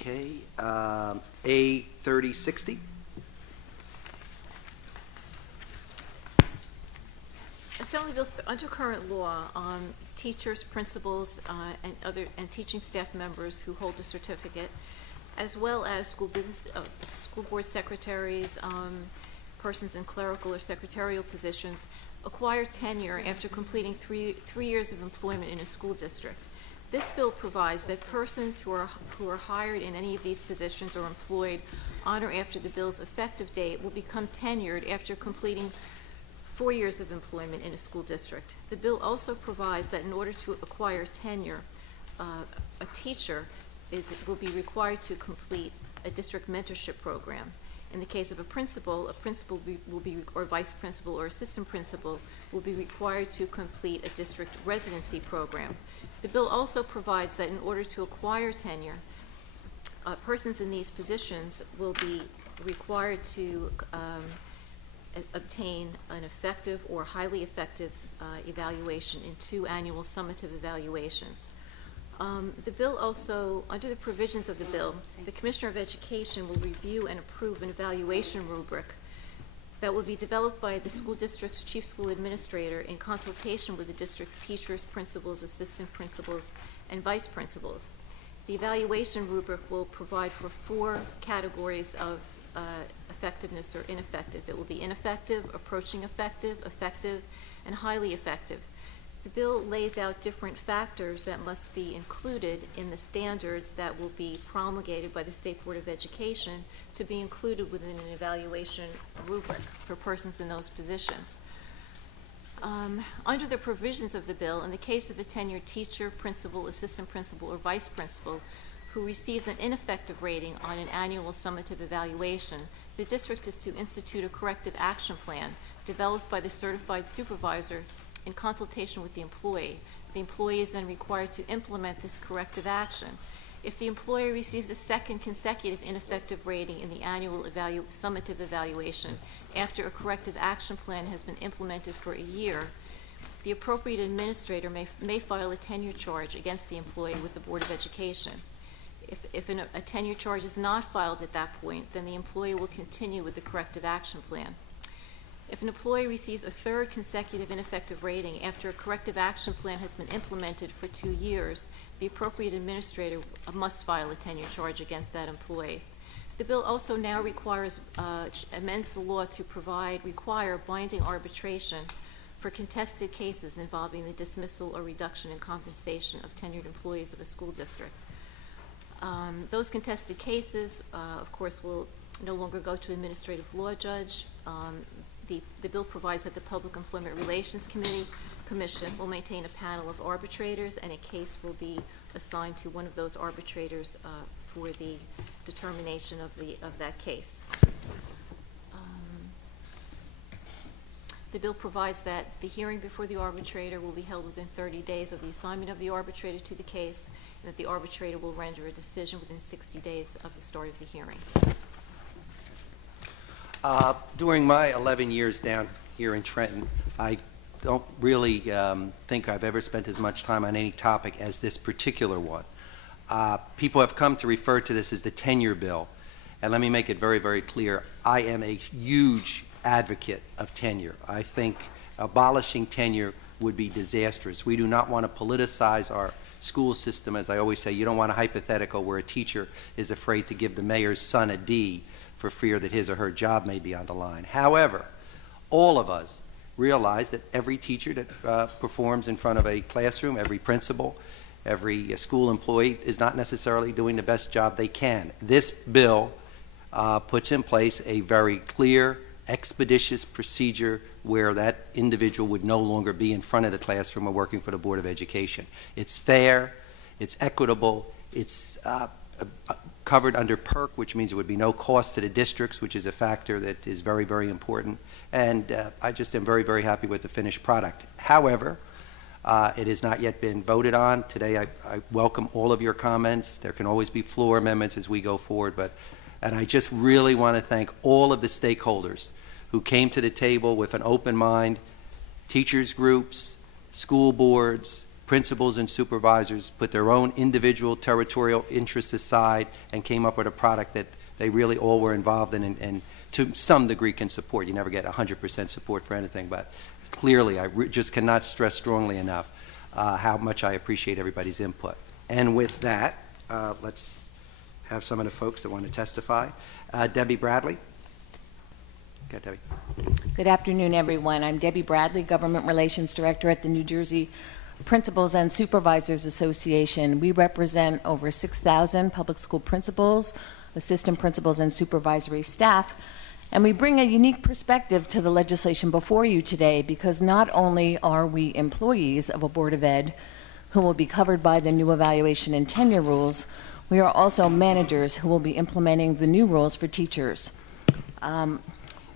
Okay, A3060. Assembly Bill, under current law, teachers, principals, and teaching staff members who hold a certificate, as well as school board secretaries, persons in clerical or secretarial positions, acquire tenure after completing three years of employment in a school district. This bill provides that persons who are hired in any of these positions or employed on or after the bill's effective date will become tenured after completing 4 years of employment in a school district. The bill also provides that in order to acquire tenure, a teacher will be required to complete a district mentorship program. In the case of a principal or vice principal or assistant principal will be required to complete a district residency program. The bill also provides that in order to acquire tenure, persons in these positions will be required to obtain an effective or highly effective evaluation in 2 annual summative evaluations. The bill also, under the provisions of the bill, the Commissioner of Education will review and approve an evaluation rubric that will be developed by the school district's chief school administrator in consultation with the district's teachers, principals, assistant principals, and vice principals. The evaluation rubric will provide for 4 categories of effectiveness or ineffective. It will be ineffective, approaching effective, effective, and highly effective. The bill lays out different factors that must be included in the standards that will be promulgated by the State Board of Education to be included within an evaluation rubric for persons in those positions. Under the provisions of the bill, in the case of a tenured teacher, principal, assistant principal, or vice principal who receives an ineffective rating on an annual summative evaluation, the district is to institute a corrective action plan developed by the certified supervisor in consultation with the employee. The employee is then required to implement this corrective action. If the employee receives a second consecutive ineffective rating in the annual summative evaluation after a corrective action plan has been implemented for a year, the appropriate administrator may file a tenure charge against the employee with the Board of Education. If a tenure charge is not filed at that point, then the employee will continue with the corrective action plan. If an employee receives a 3rd consecutive ineffective rating after a corrective action plan has been implemented for 2 years, the appropriate administrator must file a tenure charge against that employee. The bill also now amends the law to require binding arbitration for contested cases involving the dismissal or reduction in compensation of tenured employees of a school district. Those contested cases, of course, will no longer go to administrative law judge. The bill provides that the Public Employment Relations Commission will maintain a panel of arbitrators, and a case will be assigned to one of those arbitrators for the determination of that case. The bill provides that the hearing before the arbitrator will be held within 30 days of the assignment of the arbitrator to the case, and that the arbitrator will render a decision within 60 days of the start of the hearing. During my 11 years down here in Trenton, I don't really think I've ever spent as much time on any topic as this particular one. People have come to refer to this as the tenure bill, and let me make it very, very clear. I am a huge advocate of tenure. I think abolishing tenure would be disastrous. We do not want to politicize our school system. As I always say, you don't want a hypothetical where a teacher is afraid to give the mayor's son a D for fear that his or her job may be on the line. However, all of us realize that every teacher that performs in front of a classroom, every principal, every school employee is not necessarily doing the best job they can. This bill puts in place a very clear, expeditious procedure where that individual would no longer be in front of the classroom or working for the Board of Education. It's fair, it's equitable, it's covered under PERC, which means there would be no cost to the districts, which is a factor that is very, very important. And I just am very, very happy with the finished product. However, it has not yet been voted on. Today I welcome all of your comments. There can always be floor amendments as we go forward, and I just really want to thank all of the stakeholders who came to the table with an open mind, teachers groups, school boards, principals and supervisors put their own individual territorial interests aside and came up with a product that they really all were involved in and to some degree can support. You never get 100% support for anything, but clearly I just cannot stress strongly enough how much I appreciate everybody's input. And with that, let's have some of the folks that want to testify. Debbie Bradley. Okay, Debbie. Good afternoon, everyone. I'm Debbie Bradley, Government Relations Director at the New Jersey Principals and Supervisors Association. We represent over 6,000 public school principals, assistant principals, and supervisory staff. And we bring a unique perspective to the legislation before you today because not only are we employees of a Board of Ed who will be covered by the new evaluation and tenure rules, we are also managers who will be implementing the new rules for teachers.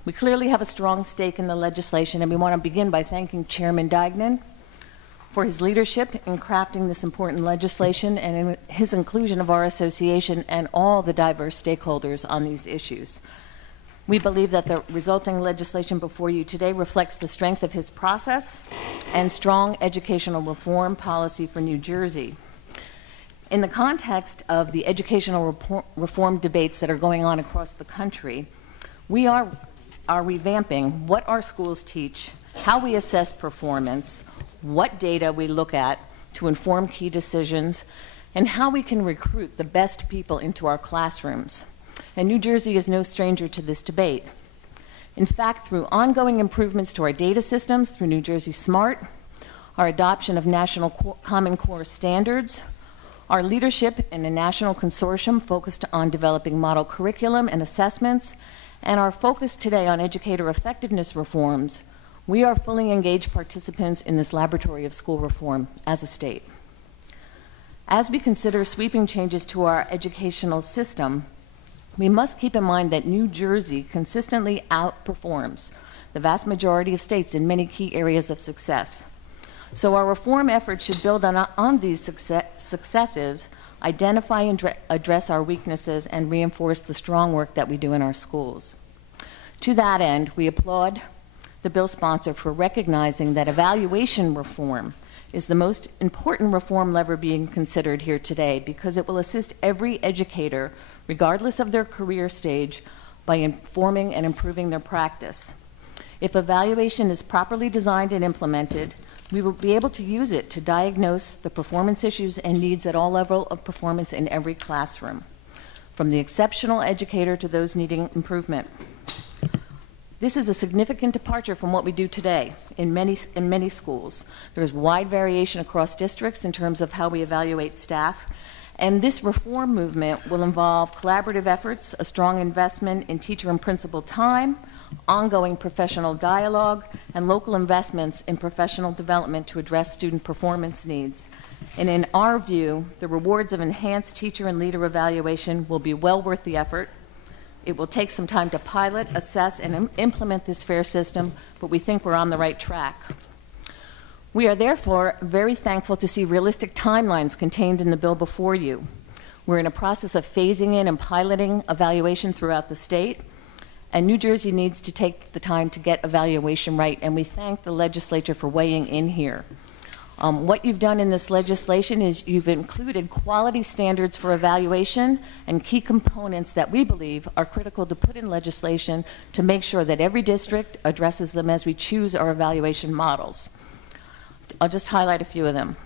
We clearly have a strong stake in the legislation, and we want to begin by thanking Chairman Diegnan for his leadership in crafting this important legislation and in his inclusion of our association and all the diverse stakeholders on these issues. We believe that the resulting legislation before you today reflects the strength of his process and strong educational reform policy for New Jersey. In the context of the educational reform debates that are going on across the country, we are revamping what our schools teach, how we assess performance, what data we look at to inform key decisions, and how we can recruit the best people into our classrooms. And New Jersey is no stranger to this debate. In fact, through ongoing improvements to our data systems, through New Jersey Smart, our adoption of National Common Core standards, our leadership in a national consortium focused on developing model curriculum and assessments, and our focus today on educator effectiveness reforms, we are fully engaged participants in this laboratory of school reform as a state. As we consider sweeping changes to our educational system, we must keep in mind that New Jersey consistently outperforms the vast majority of states in many key areas of success. So our reform efforts should build on these successes, identify and address our weaknesses, and reinforce the strong work that we do in our schools. To that end, we applaud the bill sponsor for recognizing that evaluation reform is the most important reform lever being considered here today because it will assist every educator, regardless of their career stage, by informing and improving their practice. If evaluation is properly designed and implemented, we will be able to use it to diagnose the performance issues and needs at all levels of performance in every classroom, from the exceptional educator to those needing improvement. This is a significant departure from what we do today in many schools. There is wide variation across districts in terms of how we evaluate staff, and this reform movement will involve collaborative efforts, a strong investment in teacher and principal time, ongoing professional dialogue, and local investments in professional development to address student performance needs. And in our view, the rewards of enhanced teacher and leader evaluation will be well worth the effort. It will take some time to pilot, assess, and implement this fair system, but we think we're on the right track. We are therefore very thankful to see realistic timelines contained in the bill before you. We're in a process of phasing in and piloting evaluation throughout the state, and New Jersey needs to take the time to get evaluation right, and we thank the legislature for weighing in here. What you've done in this legislation is you've included quality standards for evaluation and key components that we believe are critical to put in legislation to make sure that every district addresses them as we choose our evaluation models. I'll just highlight a few of them.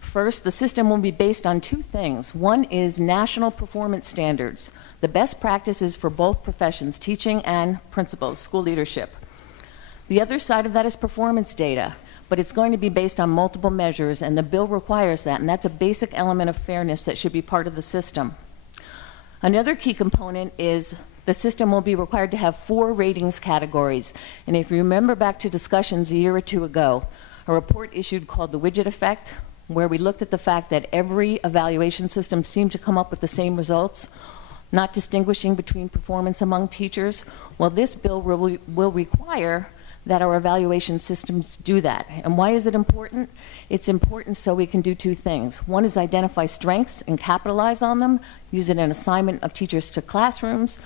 First, the system will be based on two things. One is national performance standards, the best practices for both professions, teaching and principals, school leadership. The other side of that is performance data, but it's going to be based on multiple measures, and the bill requires that, and that's a basic element of fairness that should be part of the system. Another key component is the system will be required to have 4 ratings categories, and if you remember back to discussions a year or two ago, a report issued called the Widget Effect, where we looked at the fact that every evaluation system seemed to come up with the same results, not distinguishing between performance among teachers. Well, this bill will require that our evaluation systems do that. And why is it important? It's important so we can do 2 things. One is identify strengths and capitalize on them, use it in assignment of teachers to classrooms.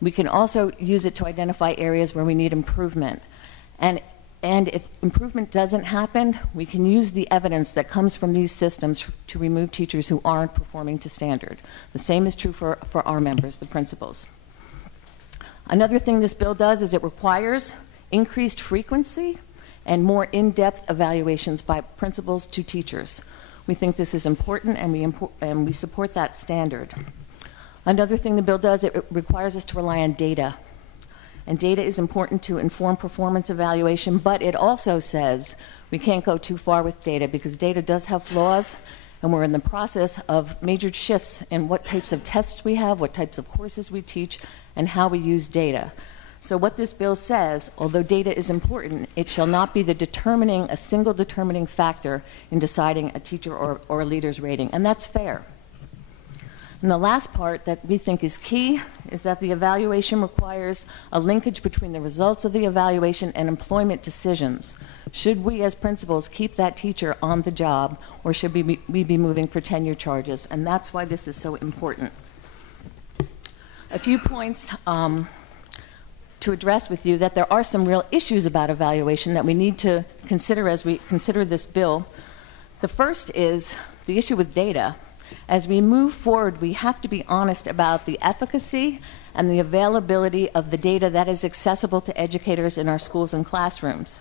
We can also use it to identify areas where we need improvement. And And if improvement doesn't happen, we can use the evidence that comes from these systems to remove teachers who aren't performing to standard. The same is true for our members, the principals. Another thing this bill does is it requires increased frequency and more in-depth evaluations by principals to teachers. We think this is important, and we support that standard. Another thing the bill does, it requires us to rely on data. And data is important to inform performance evaluation, but it also says we can't go too far with data because data does have flaws, and we're in the process of major shifts in what types of tests we have, what types of courses we teach, and how we use data. So what this bill says, although data is important, it shall not be a single determining factor in deciding a teacher or a leader's rating, and that's fair. And the last part that we think is key is that the evaluation requires a linkage between the results of the evaluation and employment decisions. Should we as principals keep that teacher on the job, or should we be moving for tenure charges? And that's why this is so important. A few points to address with you, that there are some real issues about evaluation that we need to consider as we consider this bill. The first is the issue with data. As we move forward, we have to be honest about the efficacy and the availability of the data that is accessible to educators in our schools and classrooms.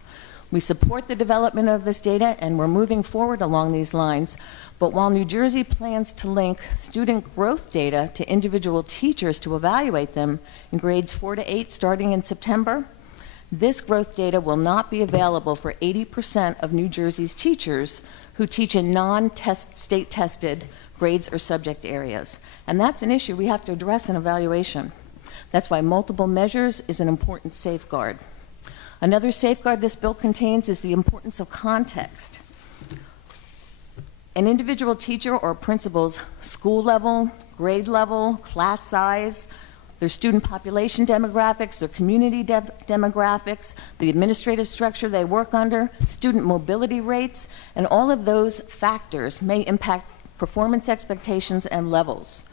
We support the development of this data, and we're moving forward along these lines. But while New Jersey plans to link student growth data to individual teachers to evaluate them in grades 4 to 8 starting in September, this growth data will not be available for 80% of New Jersey's teachers who teach in non-state tested grades or subject areas. And that's an issue we have to address in evaluation. That's why multiple measures is an important safeguard. Another safeguard this bill contains is the importance of context. An individual teacher or principal's school level, grade level, class size, their student population demographics, their community demographics, the administrative structure they work under, student mobility rates, and all of those factors may impact performance expectations and levels.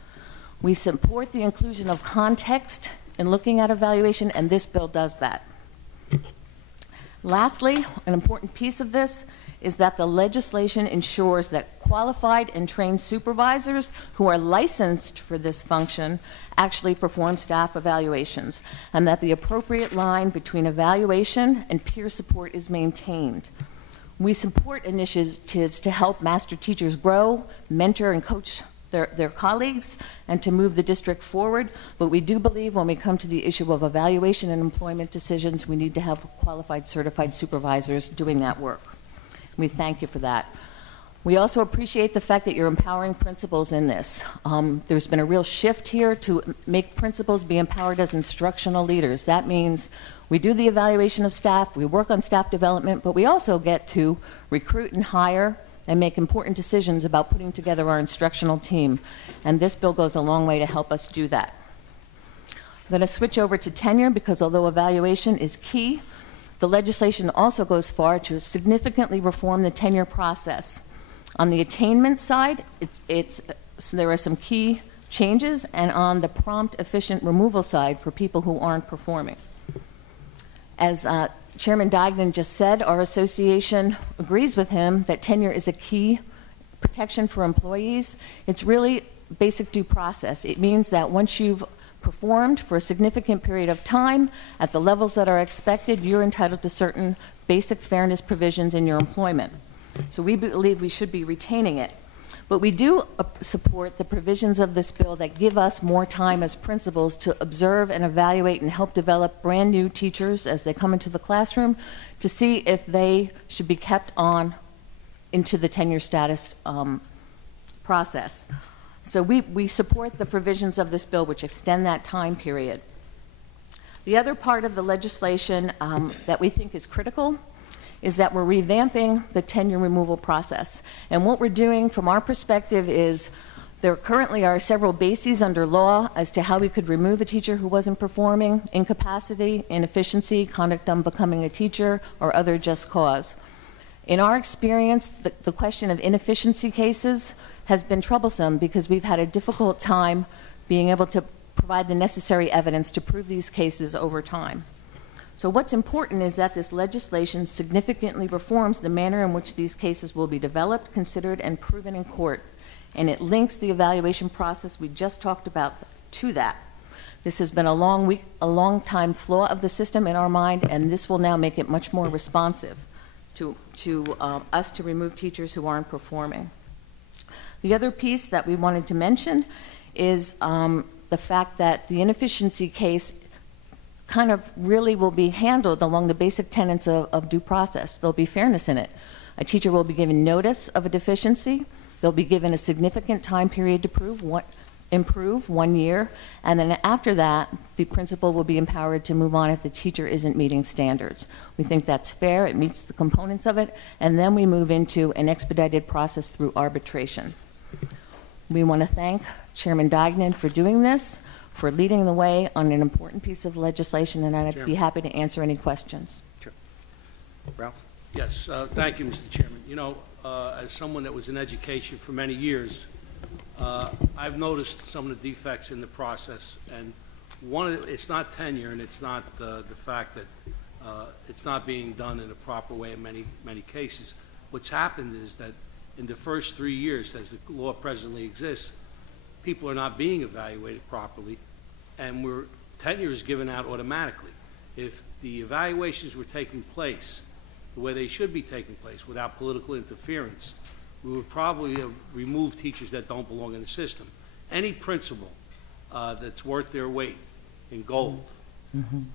We support the inclusion of context in looking at evaluation, and this bill does that. Lastly, an important piece of this is that the legislation ensures that qualified and trained supervisors who are licensed for this function actually perform staff evaluations, and that the appropriate line between evaluation and peer support is maintained. We support initiatives to help master teachers grow, mentor, and coach their colleagues, and to move the district forward. But we do believe when we come to the issue of evaluation and employment decisions, we need to have qualified, certified supervisors doing that work. We thank you for that. We also appreciate the fact that you're empowering principals in this. There's been a real shift here to make principals be empowered as instructional leaders. That means we do the evaluation of staff, we work on staff development, but we also get to recruit and hire and make important decisions about putting together our instructional team. And this bill goes a long way to help us do that. I'm going to switch over to tenure because although evaluation is key, the legislation also goes far to significantly reform the tenure process. On the attainment side, so there are some key changes, and on the prompt, efficient removal side for people who aren't performing. As Chairman Dagnan just said, our association agrees with him that tenure is a key protection for employees. It's really basic due process. It means that once you've performed for a significant period of time at the levels that are expected, you're entitled to certain basic fairness provisions in your employment. So we believe we should be retaining it. But we do support the provisions of this bill that give us more time as principals to observe and evaluate and help develop brand new teachers as they come into the classroom to see if they should be kept on into the tenure status process. So we support the provisions of this bill which extend that time period. The other part of the legislation that we think is critical is that we're revamping the tenure removal process. And what we're doing from our perspective is there currently are several bases under law as to how we could remove a teacher who wasn't performing: incapacity, inefficiency, conduct unbecoming a teacher, or other just cause. In our experience, the question of inefficiency cases has been troublesome because we've had a difficult time being able to provide the necessary evidence to prove these cases over time. So what's important is that this legislation significantly reforms the manner in which these cases will be developed, considered, and proven in court, and it links the evaluation process we just talked about to that. This has been a long time flaw of the system in our mind, and this will now make it much more responsive to us to remove teachers who aren't performing. The other piece that we wanted to mention is the fact that the inefficiency case kind of really will be handled along the basic tenets of due process. There'll be fairness in it. A teacher will be given notice of a deficiency. They'll be given a significant time period to improve, 1 year, and then after that, the principal will be empowered to move on if the teacher isn't meeting standards. We think that's fair, it meets the components of it, and then we move into an expedited process through arbitration. We want to thank Chairman Dignan for doing this, for leading the way on an important piece of legislation, and I'd be happy to answer any questions. Sure. Ralph? Yes, thank you, Mr. Chairman. You know, as someone that was in education for many years, I've noticed some of the defects in the process, and it's not tenure, and it's not the fact that it's not being done in a proper way in many cases. What's happened is that in the first 3 years, as the law presently exists, people are not being evaluated properly, and tenure is given out automatically. If the evaluations were taking place the way they should be taking place without political interference, we would probably have removed teachers that don't belong in the system. Any principal that's worth their weight in gold,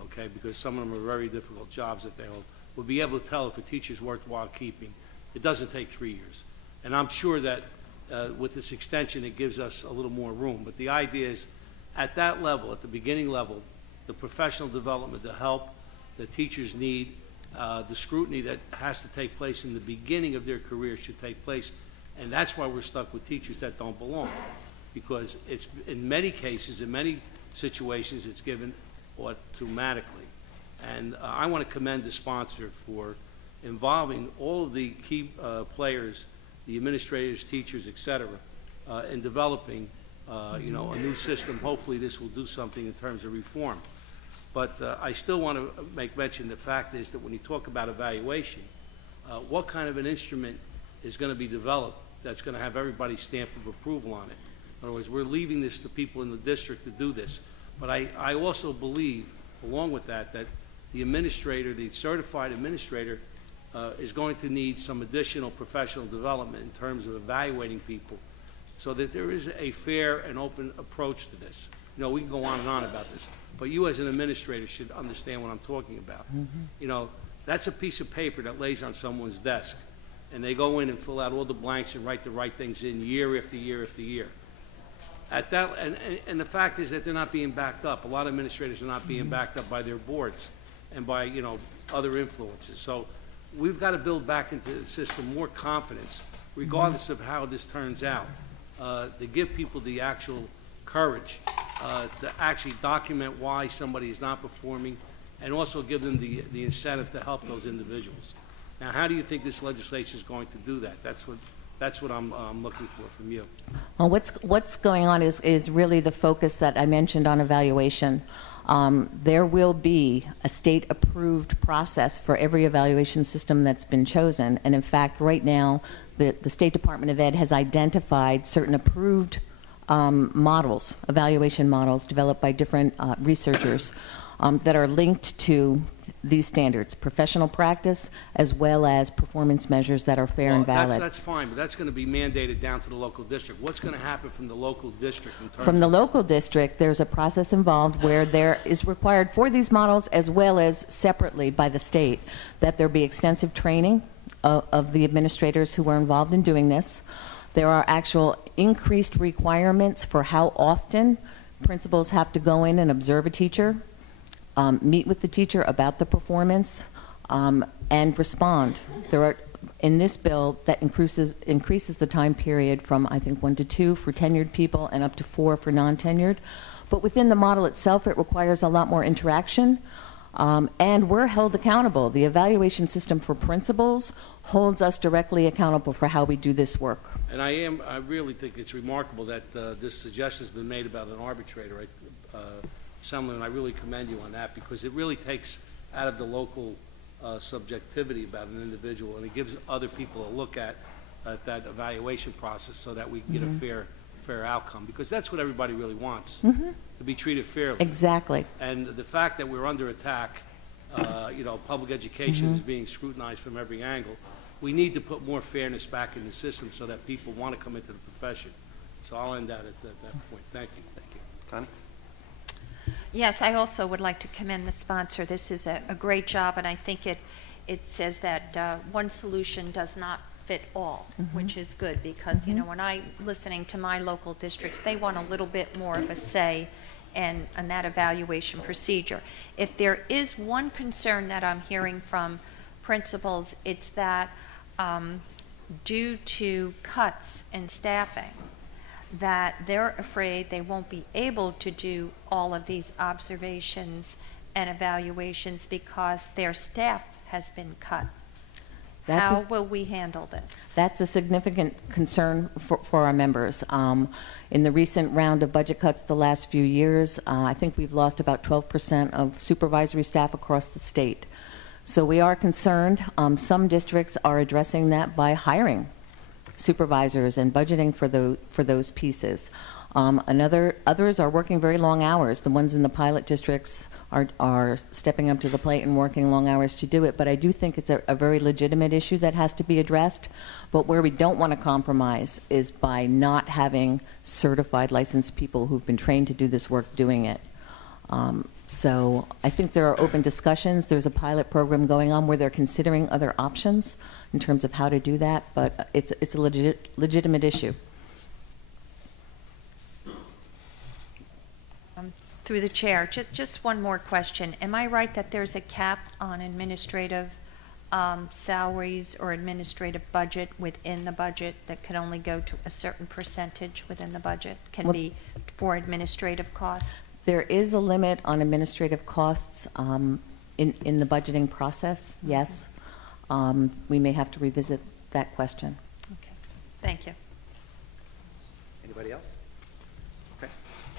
okay, because some of them are very difficult jobs that they hold, will be able to tell if a teacher's worthwhile keeping. It doesn't take 3 years. And I'm sure that with this extension, it gives us a little more room. But the idea is, at that level, at the beginning level, the professional development, the help that teachers need, the scrutiny that has to take place in the beginning of their career should take place. And that's why we're stuck with teachers that don't belong. Because it's, in many cases, in many situations, it's given automatically. And I want to commend the sponsor for involving all of the key players, the administrators, teachers, et cetera, in developing you know, a new system. Hopefully this will do something in terms of reform. But I still want to make mention, the fact is that when you talk about evaluation, what kind of an instrument is going to be developed that's going to have everybody's stamp of approval on it? In other words, we're leaving this to people in the district to do this. But I also believe, along with that, that the administrator, the certified administrator, is going to need some additional professional development in terms of evaluating people, so that there is a fair and open approach to this. You know, we can go on and on about this, but you as an administrator should understand what I'm talking about. You know, that's a piece of paper that lays on someone's desk, and they go in and fill out all the blanks and write the right things in year after year after year. At that, and the fact is that they're not being backed up. A lot of administrators are not being backed up by their boards and by, you know, other influences. So we've got to build back into the system more confidence, regardless of how this turns out, to give people the actual courage to actually document why somebody is not performing, and also give them the incentive to help those individuals. Now, how do you think this legislation is going to do that? That's what I'm looking for from you. Well, what's going on is really the focus that I mentioned on evaluation. There will be a state-approved process for every evaluation system that's been chosen. And in fact, right now, the State Department of Ed has identified certain approved models, evaluation models developed by different researchers that are linked to these standards, professional practice, as well as performance measures that are fair and valid. That's fine, but that's going to be mandated down to the local district. What's going to happen from the local district in terms From the of local district, there's a process involved where there is required for these models, as well as separately by the state, that there be extensive training of the administrators who are involved in doing this. There are actual increased requirements for how often principals have to go in and observe a teacher, meet with the teacher about the performance, and respond. There are, in this bill, that increases the time period from, I think, 1 to 2 for tenured people and up to 4 for non-tenured. But within the model itself, it requires a lot more interaction, and we're held accountable. The evaluation system for principals holds us directly accountable for how we do this work. And I really think it's remarkable that this suggestion has been made about an arbitrator. Assemblyman, I really commend you on that, because it really takes out of the local subjectivity about an individual, and it gives other people a look at that evaluation process so that we can get a fair outcome, because that's what everybody really wants, to be treated fairly. Exactly. And the fact that we're under attack, public education is being scrutinized from every angle. We need to put more fairness back in the system so that people want to come into the profession. So I'll end that at that point. Thank you. Thank you. Connie? Yes, I also would like to commend the sponsor. This is a great job, and I think it says that one solution does not fit all, which is good, because, when I'm listening to my local districts, they want a little bit more of a say in that evaluation procedure. If there is one concern that I'm hearing from principals, it's that due to cuts in staffing, that they're afraid they won't be able to do all of these observations and evaluations because their staff has been cut. How will we handle this? That's a significant concern for our members. In the recent round of budget cuts the last few years, I think we've lost about 12% of supervisory staff across the state. So we are concerned. Some districts are addressing that by hiring supervisors and budgeting for those pieces. Others are working very long hours. The ones in the pilot districts are stepping up to the plate and working long hours to do it. But I do think it's a very legitimate issue that has to be addressed. But where we don't want to compromise is by not having certified licensed people who've been trained to do this work doing it. So I think there are open discussions. There's a pilot program going on where they're considering other options in terms of how to do that, but it's a legitimate issue. Through the chair, just one more question. Am I right that there's a cap on administrative salaries or administrative budget within the budget that can only go to a certain percentage within the budget, can be for administrative costs? There is a limit on administrative costs in the budgeting process, yes. We may have to revisit that question. Okay, thank you. Anybody else? Okay,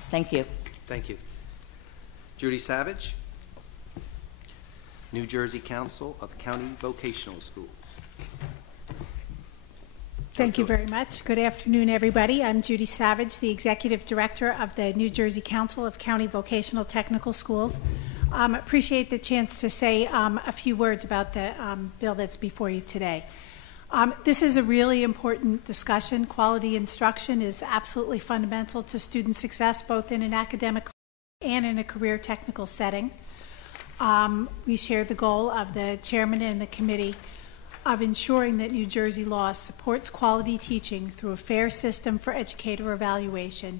Thank you. thank you. Judy Savage, New Jersey Council of County Vocational Schools. Thank you very much. Good afternoon, everybody. I'm Judy Savage, the Executive Director of the New Jersey Council of County Vocational Technical Schools. Appreciate the chance to say a few words about the bill that's before you today. This is a really important discussion. Quality instruction is absolutely fundamental to student success, both in an academic and in a career technical setting. We share the goal of the chairman and the committee of ensuring that New Jersey law supports quality teaching through a fair system for educator evaluation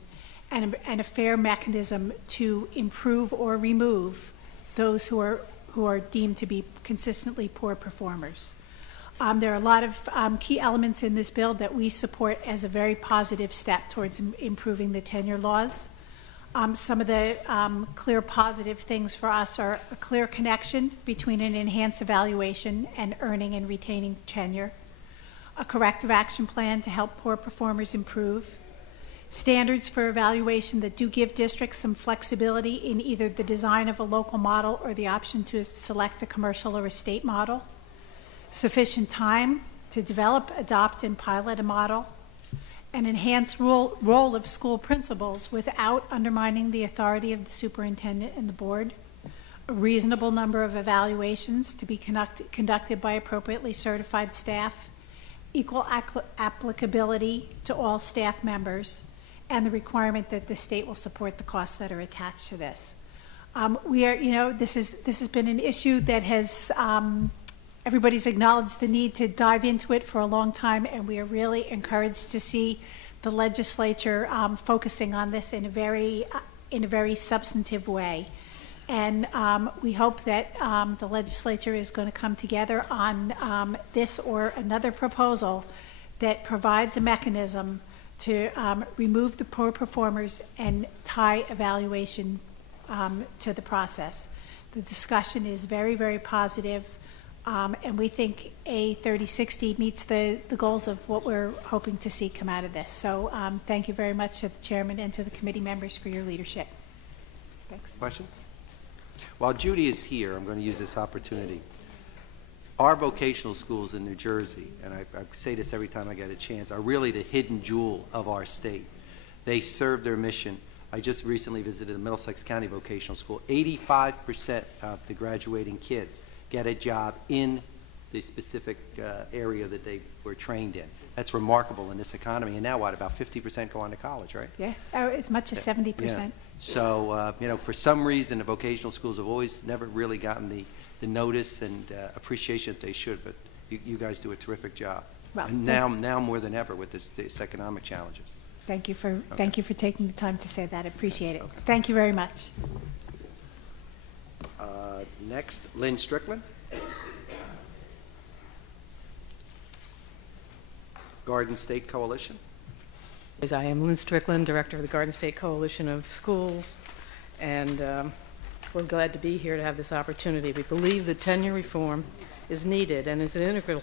and a fair mechanism to improve or remove those who are deemed to be consistently poor performers. There are a lot of key elements in this bill that we support as a very positive step towards improving the tenure laws. Some of the clear positive things for us are a clear connection between an enhanced evaluation and earning and retaining tenure, a corrective action plan to help poor performers improve, standards for evaluation that do give districts some flexibility in either the design of a local model or the option to select a commercial or a state model, sufficient time to develop, adopt, and pilot a model, an enhanced role of school principals without undermining the authority of the superintendent and the board, a reasonable number of evaluations to be conducted by appropriately certified staff, equal applicability to all staff members, and the requirement that the state will support the costs that are attached to this. This has been an issue that has everybody's acknowledged the need to dive into it for a long time, and we are really encouraged to see the legislature focusing on this in a very substantive way. And we hope that the legislature is going to come together on this or another proposal that provides a mechanism to remove the poor performers and tie evaluation to the process. The discussion is very, very positive. And we think A3060 meets the goals of what we're hoping to see come out of this. So thank you very much to the chairman and to the committee members for your leadership. Thanks. Questions? While Judy is here, I'm going to use this opportunity. Our vocational schools in New Jersey, and I say this every time I get a chance, are really the hidden jewel of our state. They serve their mission. I just recently visited the Middlesex County Vocational School. 85% of the graduating kids get a job in the specific area that they were trained in. That's remarkable in this economy. And now what, about 50% go on to college, right? Yeah, as much as 70%. Yeah. So, you know, for some reason, the vocational schools have always never really gotten the notice and appreciation that they should, but you guys do a terrific job. Well, and now more than ever with this economic challenges. Thank you for taking the time to say that. I appreciate it. Okay. Thank you very much. Next, Lynn Strickland. Garden State Coalition. I am Lynn Strickland, Director of the Garden State Coalition of Schools, and we're glad to be here to have this opportunity. We believe that tenure reform is needed and is an integral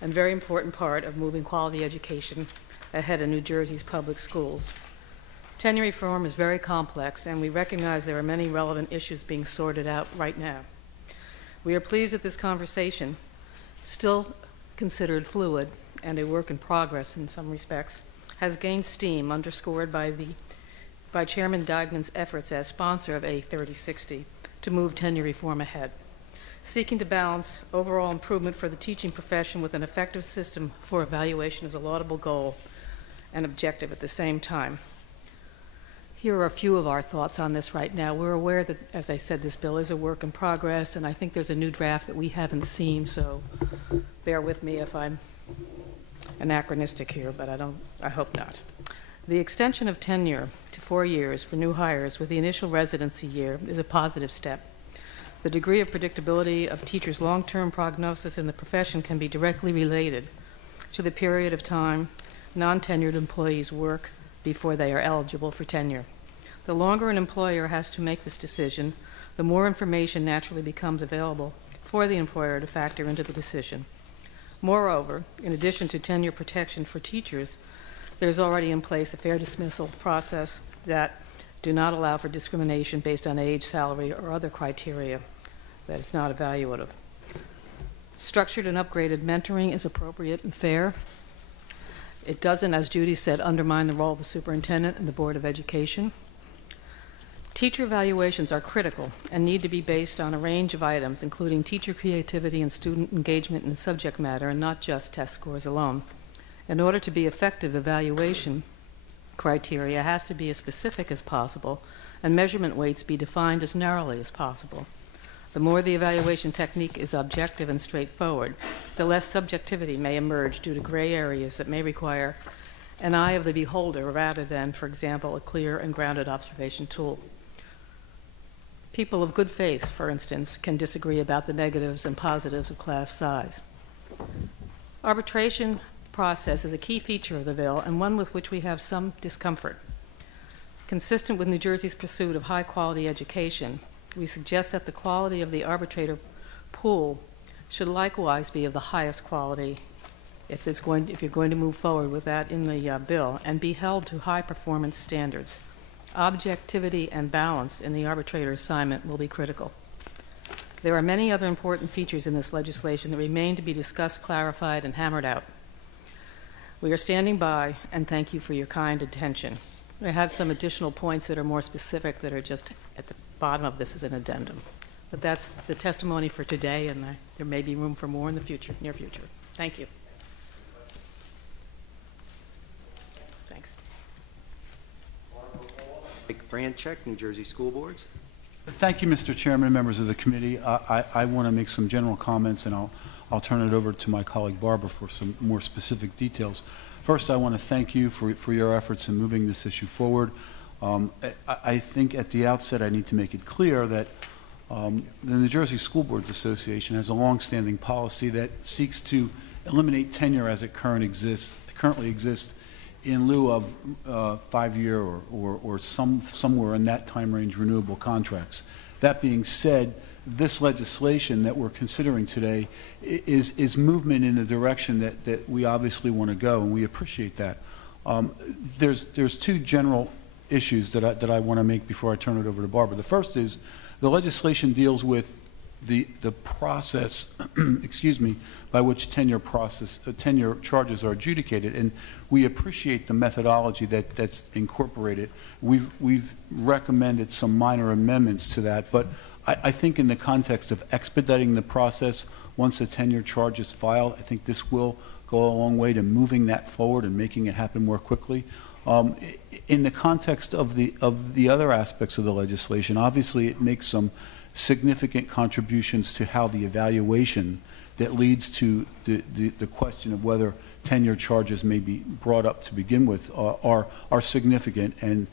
and very important part of moving quality education ahead in New Jersey's public schools. Tenure reform is very complex, and we recognize there are many relevant issues being sorted out right now. We are pleased that this conversation, still considered fluid and a work in progress in some respects, has gained steam, underscored by Chairman Dagman's efforts as sponsor of A 3060 to move tenure reform ahead. Seeking to balance overall improvement for the teaching profession with an effective system for evaluation is a laudable goal and objective at the same time. Here are a few of our thoughts on this right now. We're aware that, as I said, this bill is a work in progress, and I think there's a new draft that we haven't seen, so bear with me if I'm anachronistic here, but I hope not. The extension of tenure to 4 years for new hires with the initial residency year is a positive step. The degree of predictability of teachers' long-term prognosis in the profession can be directly related to the period of time non-tenured employees work before they are eligible for tenure. The longer an employer has to make this decision, the more information naturally becomes available for the employer to factor into the decision. Moreover, in addition to tenure protection for teachers, there's already in place a fair dismissal process that do not allow for discrimination based on age, salary, or other criteria that is not evaluative. Structured and upgraded mentoring is appropriate and fair. It doesn't, as Judy said, undermine the role of the superintendent and the Board of Education. Teacher evaluations are critical and need to be based on a range of items, including teacher creativity and student engagement in subject matter, and not just test scores alone. In order to be effective, evaluation criteria has to be as specific as possible, and measurement weights be defined as narrowly as possible. The more the evaluation technique is objective and straightforward, the less subjectivity may emerge due to gray areas that may require an eye of the beholder rather than, for example, a clear and grounded observation tool. People of good faith, for instance, can disagree about the negatives and positives of class size. Arbitration process is a key feature of the bill and one with which we have some discomfort. Consistent with New Jersey's pursuit of high-quality education, we suggest that the quality of the arbitrator pool should likewise be of the highest quality if you're going to move forward with that in the bill, and be held to high performance standards. Objectivity and balance in the arbitrator assignment will be critical. There are many other important features in this legislation that remain to be discussed, clarified, and hammered out. We are standing by, and thank you for your kind attention. I have some additional points that are more specific that are just at the bottom of this as an addendum. But that's the testimony for today, and there may be room for more in the future, near future. Thank you. Thanks. Mike Franchek, New Jersey School Boards. Thank you, Mr. Chairman, members of the committee. I want to make some general comments, and I'll turn it over to my colleague Barbara for some more specific details. First, I want to thank you for your efforts in moving this issue forward. I think at the outset I need to make it clear that the New Jersey School Boards Association has a long-standing policy that seeks to eliminate tenure as it currently exists in lieu of 5-year or somewhere in that time range renewable contracts. That being said, this legislation that we're considering today is movement in the direction that we obviously want to go, and we appreciate that. There's two general issues that I want to make before I turn it over to Barbara. The first is the legislation deals with the process, excuse me, by which tenure charges are adjudicated, and we appreciate the methodology that's incorporated. We've recommended some minor amendments to that, but I think in the context of expediting the process, once a tenure charge is filed, I think this will go a long way to moving that forward and making it happen more quickly. In the context of the other aspects of the legislation, obviously it makes some significant contributions to how the evaluation that leads to the question of whether tenure charges may be brought up to begin with are significant, and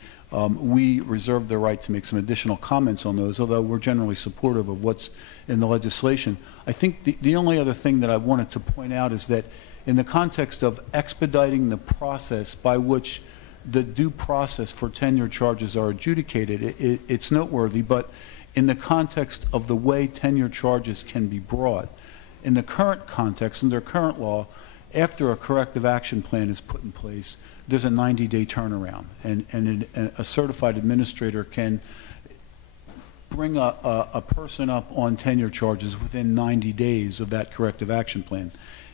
we reserve the right to make some additional comments on those, although we're generally supportive of what's in the legislation. I think the only other thing that I wanted to point out is that in the context of expediting the process by which the due process for tenure charges are adjudicated, it's noteworthy, but in the context of the way tenure charges can be brought, in the current context, under current law, after a corrective action plan is put in place, there's a 90-day turnaround, and a certified administrator can bring a person up on tenure charges within 90 days of that corrective action plan.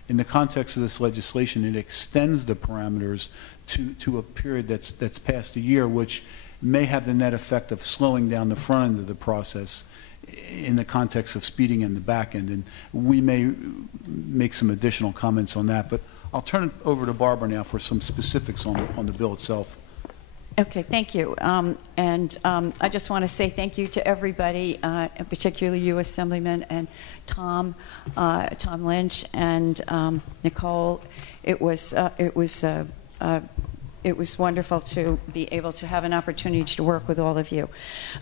In the context of this legislation, it extends the parameters to a period that's past a year, which may have the net effect of slowing down the front end of the process in the context of speeding in the back end. And we may make some additional comments on that, but I'll turn it over to Barbara now for some specifics on the bill itself. Okay, thank you. I just want to say thank you to everybody, and particularly you, Assemblyman, and Tom Lynch, and Nicole. It was wonderful to be able to have an opportunity to work with all of you.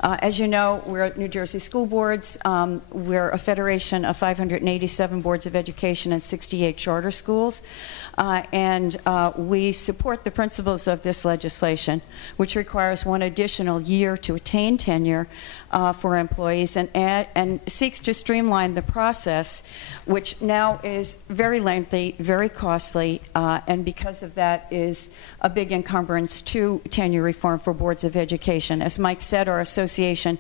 As you know, we're at New Jersey School Boards. We're a federation of 587 boards of education and 68 charter schools. We support the principles of this legislation, which requires one additional year to attain tenure for employees and seeks to streamline the process, which now is very lengthy, very costly, and because of that is a big encumbrance to tenure reform for boards of education. As Mike said, our association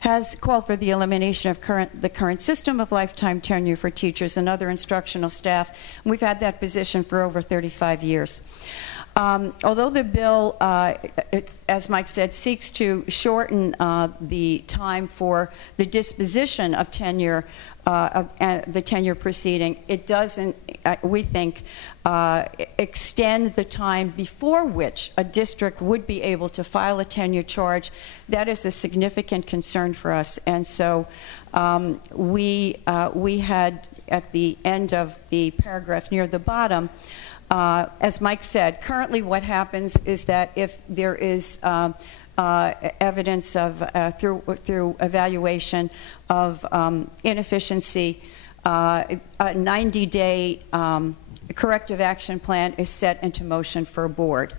has called for the elimination of the current system of lifetime tenure for teachers and other instructional staff. We've had that position for over 35 years. Although the bill, as Mike said, seeks to shorten the time for the disposition of tenure, the tenure proceeding, it doesn't, we think, extend the time before which a district would be able to file a tenure charge. That is a significant concern for us. And so we had, at the end of the paragraph near the bottom, as Mike said, currently what happens is that if there is evidence of, through evaluation of inefficiency, a 90-day corrective action plan is set into motion for a board.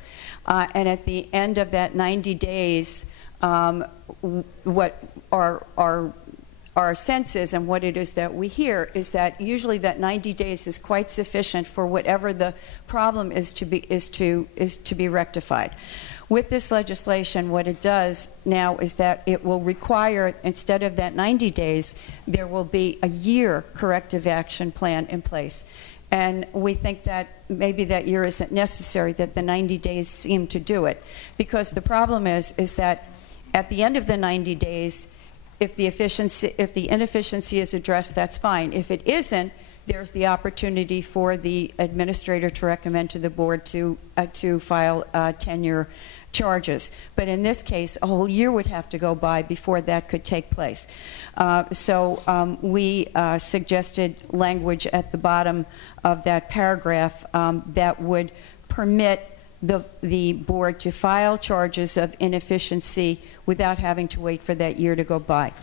And at the end of that 90 days, what our sense is, and what it is that we hear, is that usually that 90 days is quite sufficient for whatever the problem is to be rectified. With this legislation, what it does now is that it will require, instead of that 90 days, there will be a year corrective action plan in place. And we think that maybe that year isn't necessary, that the 90 days seem to do it. Because the problem is that at the end of the 90 days, if the inefficiency is addressed, that's fine. If it isn't, there's the opportunity for the administrator to recommend to the board to file tenure charges. But in this case, a whole year would have to go by before that could take place. So we suggested language at the bottom of that paragraph that would permit the board to file charges of inefficiency without having to wait for that year to go by.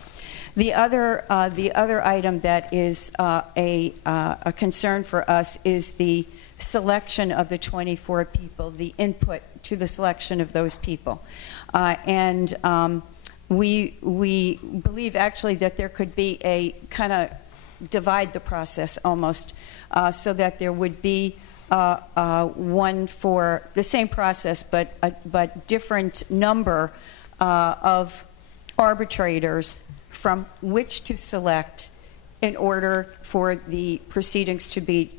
The other item that is a concern for us is the selection of the 24 people, the input to the selection of those people. We believe actually that there could be a kind of divide the process almost, so that there would be one for the same process, but different number of arbitrators from which to select in order for the proceedings to be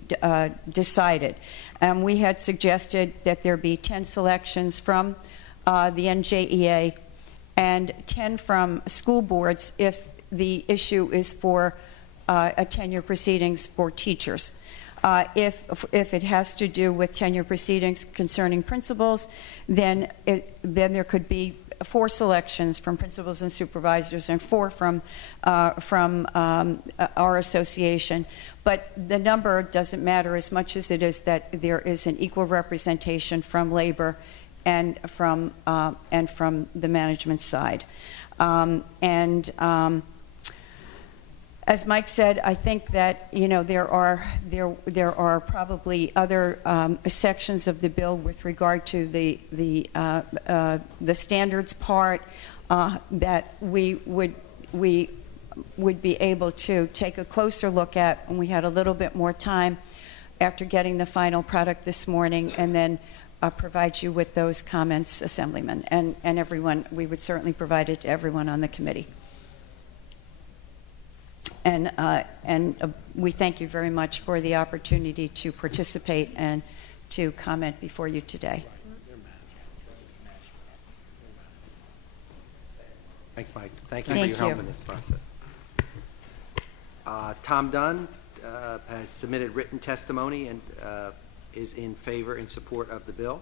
decided. We had suggested that there be 10 selections from the NJEA and 10 from school boards if the issue is for a tenure proceedings for teachers. If it has to do with tenure proceedings concerning principals, then there could be 4 selections from principals and supervisors and 4 from our association. But the number doesn't matter as much as it is that there is an equal representation from labor and from the management side. As Mike said, I think that there are probably other sections of the bill with regard to the standards part that we would be able to take a closer look at when we had a little bit more time after getting the final product this morning, and then provide you with those comments, Assemblyman, and everyone. We would certainly provide it to everyone on the committee. And we thank you very much for the opportunity to participate and to comment before you today. Thanks, Mike. Thank you for your help in this process. Tom Dunn has submitted written testimony and is in favor and support of the bill,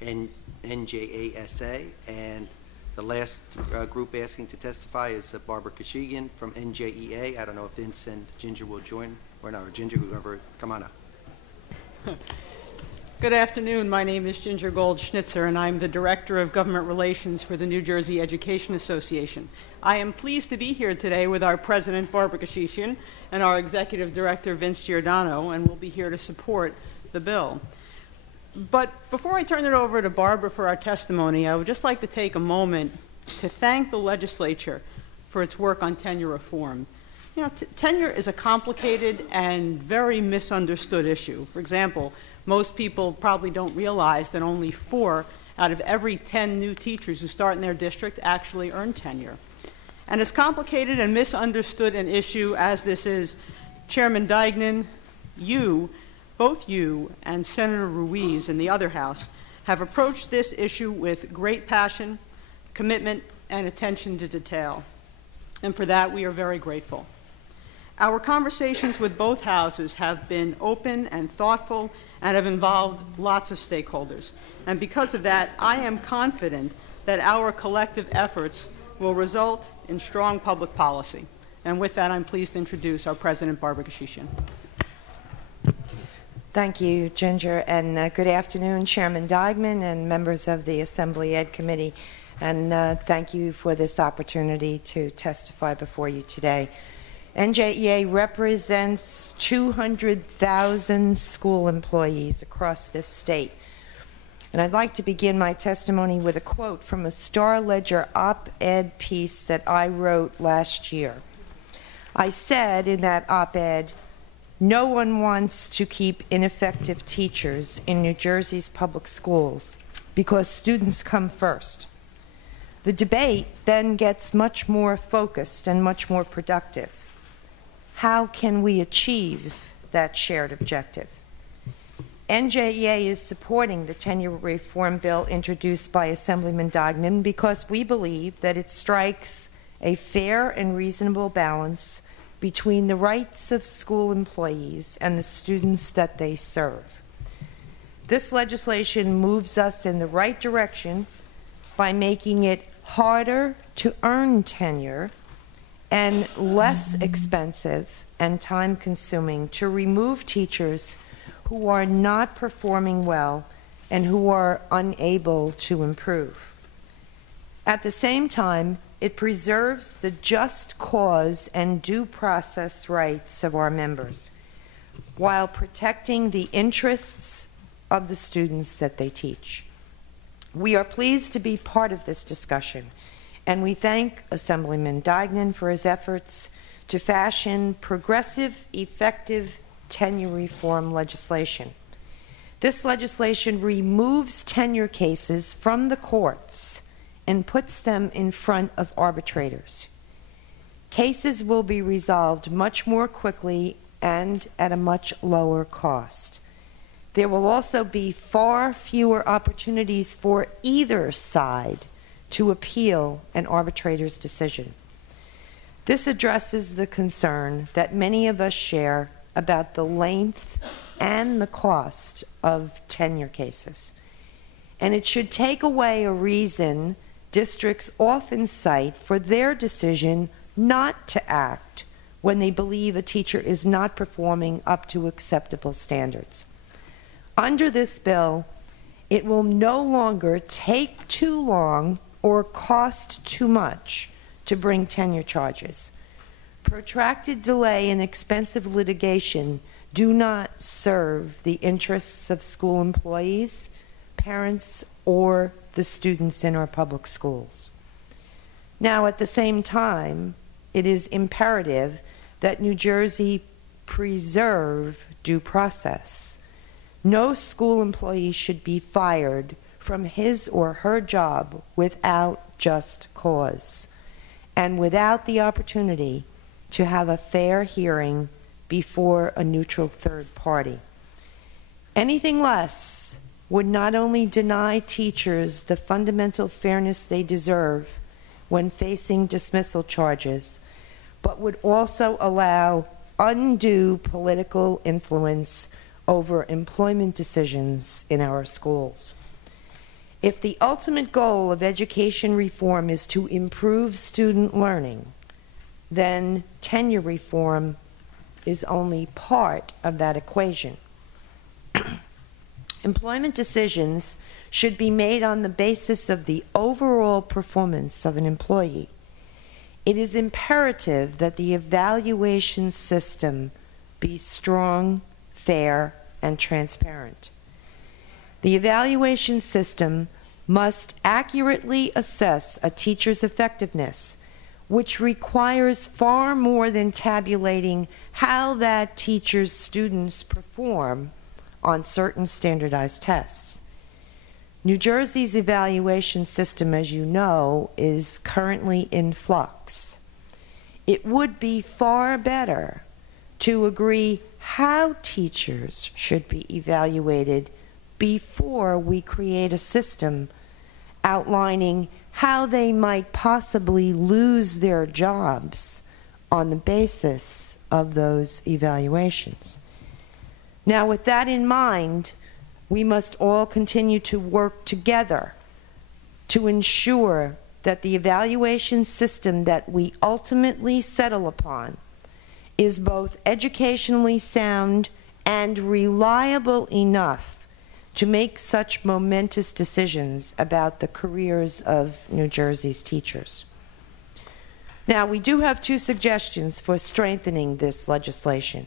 NJASA, and the last group asking to testify is Barbara Kashigian from NJEA. I don't know if Vince and Ginger will join, or not, or Ginger, whoever. Come on up. Good afternoon. My name is Ginger Gold-Schnitzer, and I'm the Director of Government Relations for the New Jersey Education Association. I am pleased to be here today with our President, Barbara Kashigian, and our Executive Director, Vince Giordano, and we'll be here to support the bill. But before I turn it over to Barbara for our testimony, I would just like to take a moment to thank the legislature for its work on tenure reform. Tenure is a complicated and very misunderstood issue. For example, most people probably don't realize that only 4 out of every 10 new teachers who start in their district actually earn tenure. And as complicated and misunderstood an issue as this is, Chairman Deignan, both you and Senator Ruiz in the other House have approached this issue with great passion, commitment, and attention to detail. And for that, we are very grateful. Our conversations with both houses have been open and thoughtful and have involved lots of stakeholders. And because of that, I am confident that our collective efforts will result in strong public policy. And with that, I'm pleased to introduce our President, Barbara Kashigian. Thank you, Ginger, and good afternoon, Chairman Deignan and members of the Assembly Ed Committee, and thank you for this opportunity to testify before you today. NJEA represents 200,000 school employees across this state, and I'd like to begin my testimony with a quote from a Star Ledger op-ed piece that I wrote last year. I said in that op-ed, "No one wants to keep ineffective teachers in New Jersey's public schools because students come first." The debate then gets much more focused and much more productive. How can we achieve that shared objective? NJEA is supporting the tenure reform bill introduced by Assemblyman Deignan because we believe that it strikes a fair and reasonable balance between the rights of school employees and the students that they serve. This legislation moves us in the right direction by making it harder to earn tenure and less expensive and time-consuming to remove teachers who are not performing well and who are unable to improve. At the same time, it preserves the just cause and due process rights of our members while protecting the interests of the students that they teach. We are pleased to be part of this discussion, and we thank Assemblyman Deignan for his efforts to fashion progressive, effective tenure reform legislation. This legislation removes tenure cases from the courts and puts them in front of arbitrators. Cases will be resolved much more quickly and at a much lower cost. There will also be far fewer opportunities for either side to appeal an arbitrator's decision. This addresses the concern that many of us share about the length and the cost of tenure cases. And it should take away a reason districts often cite for their decision not to act when they believe a teacher is not performing up to acceptable standards. Under this bill, it will no longer take too long or cost too much to bring tenure charges. Protracted delay and expensive litigation do not serve the interests of school employees, parents, or the students in our public schools. Now, at the same time, it is imperative that New Jersey preserve due process. No school employee should be fired from his or her job without just cause and without the opportunity to have a fair hearing before a neutral third party. Anything less would not only deny teachers the fundamental fairness they deserve when facing dismissal charges, but would also allow undue political influence over employment decisions in our schools. If the ultimate goal of education reform is to improve student learning, then tenure reform is only part of that equation. Employment decisions should be made on the basis of the overall performance of an employee. It is imperative that the evaluation system be strong, fair, and transparent. The evaluation system must accurately assess a teacher's effectiveness, which requires far more than tabulating how that teacher's students perform on certain standardized tests. New Jersey's evaluation system, as you know, is currently in flux. It would be far better to agree how teachers should be evaluated before we create a system outlining how they might possibly lose their jobs on the basis of those evaluations. Now, with that in mind, we must all continue to work together to ensure that the evaluation system that we ultimately settle upon is both educationally sound and reliable enough to make such momentous decisions about the careers of New Jersey's teachers. Now, we do have two suggestions for strengthening this legislation.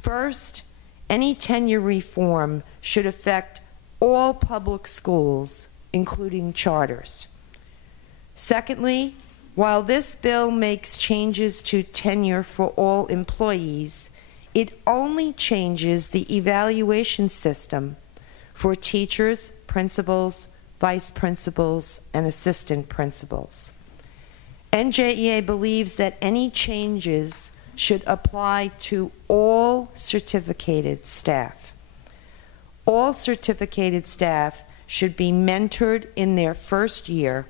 First, any tenure reform should affect all public schools, including charters. Secondly, while this bill makes changes to tenure for all employees, it only changes the evaluation system for teachers, principals, vice principals, and assistant principals. NJEA believes that any changes should apply to all certificated staff. All certificated staff should be mentored in their first year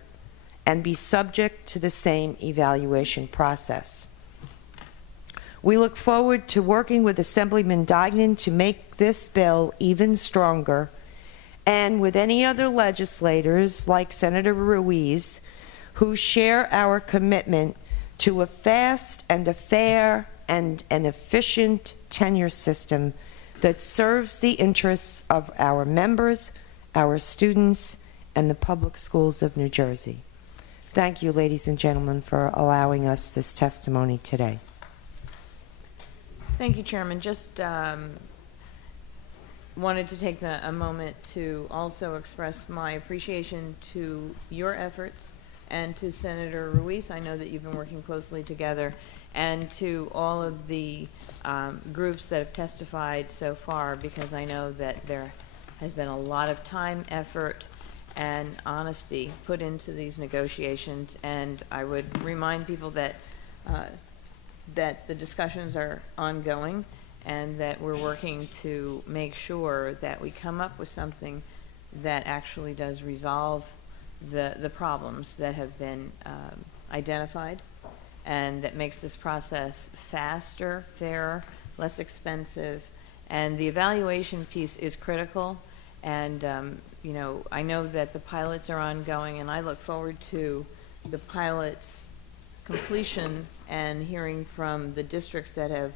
and be subject to the same evaluation process. We look forward to working with Assemblyman Duignan to make this bill even stronger, and with any other legislators like Senator Ruiz who share our commitment to a fast and a fair and an efficient tenure system that serves the interests of our members, our students, and the public schools of New Jersey. Thank you, ladies and gentlemen, for allowing us this testimony today. Thank you, Chairman. Just wanted to take a moment to also express my appreciation to your efforts and to Senator Ruiz. I know that you've been working closely together, and to all of the groups that have testified so far, because I know that there has been a lot of time, effort, and honesty put into these negotiations. And I would remind people that that the discussions are ongoing and that we're working to make sure that we come up with something that actually does resolve the problems that have been identified, and that makes this process faster, fairer, less expensive. And the evaluation piece is critical. And, you know, I know that the pilots are ongoing, and I look forward to the pilots' completion and hearing from the districts that have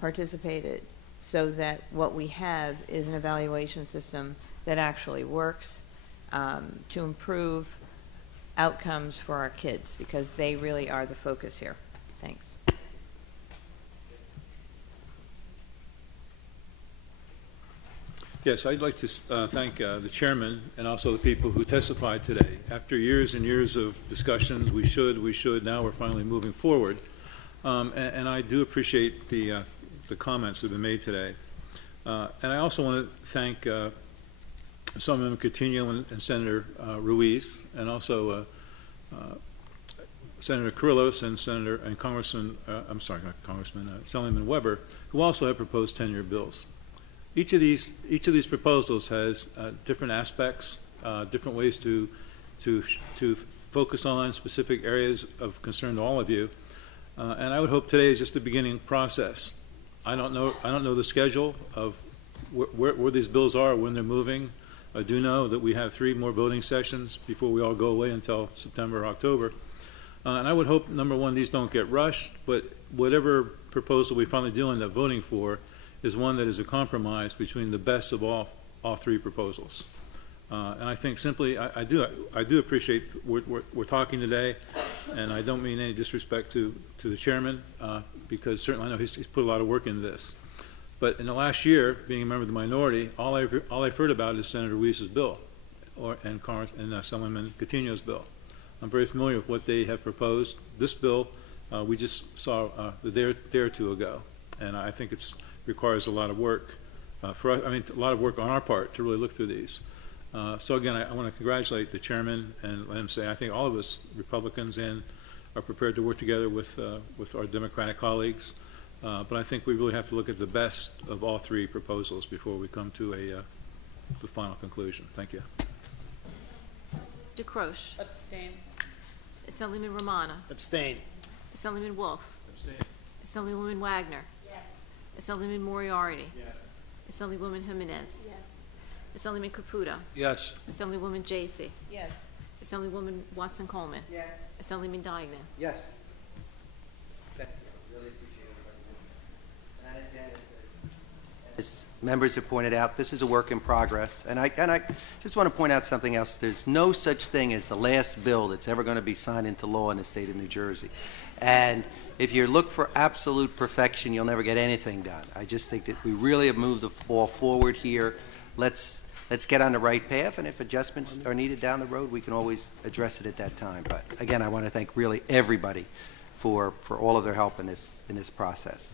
participated, so that what we have is an evaluation system that actually works to improve outcomes for our kids, because they really are the focus here. Thanks. Yes, I'd like to thank the chairman and also the people who testified today. After years and years of discussions, we should, now we're finally moving forward. And I do appreciate the comments that have been made today. And I also want to thank Assemblyman Coutinho and Senator Ruiz, and also Senator Carrillos and Congressman, I'm sorry, not Congressman, Assemblyman Weber, who also have proposed tenure bills. Each of these proposals has different aspects, different ways to focus on specific areas of concern to all of you. And I would hope today is just the beginning process. I don't know the schedule of where these bills are, when they're moving. I do know that we have 3 more voting sessions before we all go away until September or October. And I would hope, number one, these don't get rushed, but whatever proposal we finally do end up voting for is one that is a compromise between the best of all 3 proposals. And I think simply, I do appreciate we're talking today, and I don't mean any disrespect to the chairman, because certainly I know he's put a lot of work into this. But in the last year, being a member of the minority, all I've heard about is Senator Ruiz's bill, and Assemblyman Coutinho's bill. I'm very familiar with what they have proposed. This bill we just saw a day or two ago, and I think it requires a lot of work for us. I mean, a lot of work on our part to really look through these. So again, I want to congratulate the chairman and let him say I think all of us Republicans are prepared to work together with our Democratic colleagues. But I think we really have to look at the best of all 3 proposals before we come to the final conclusion. Thank you. DeCroche. Abstain. Assemblyman Romana. Abstain. Assemblyman Wolf. Abstain. Assemblywoman Wagner. Yes. Assemblyman Moriarty. Yes. Assemblywoman Jimenez. Yes. Assemblyman Caputo. Yes. Assemblywoman Jacey. Yes. Assemblywoman Watson Coleman. Yes. Assemblyman Diagnan. Yes. Thank you. Really appreciate everybody's input. As members have pointed out, this is a work in progress. And I just want to point out something else. There's no such thing as the last bill that's ever going to be signed into law in the state of New Jersey. And if you look for absolute perfection, you'll never get anything done. I just think that we really have moved the ball forward here. Let's get on the right path, and if adjustments are needed down the road, we can always address it at that time. But again, I want to thank really everybody for all of their help in this process.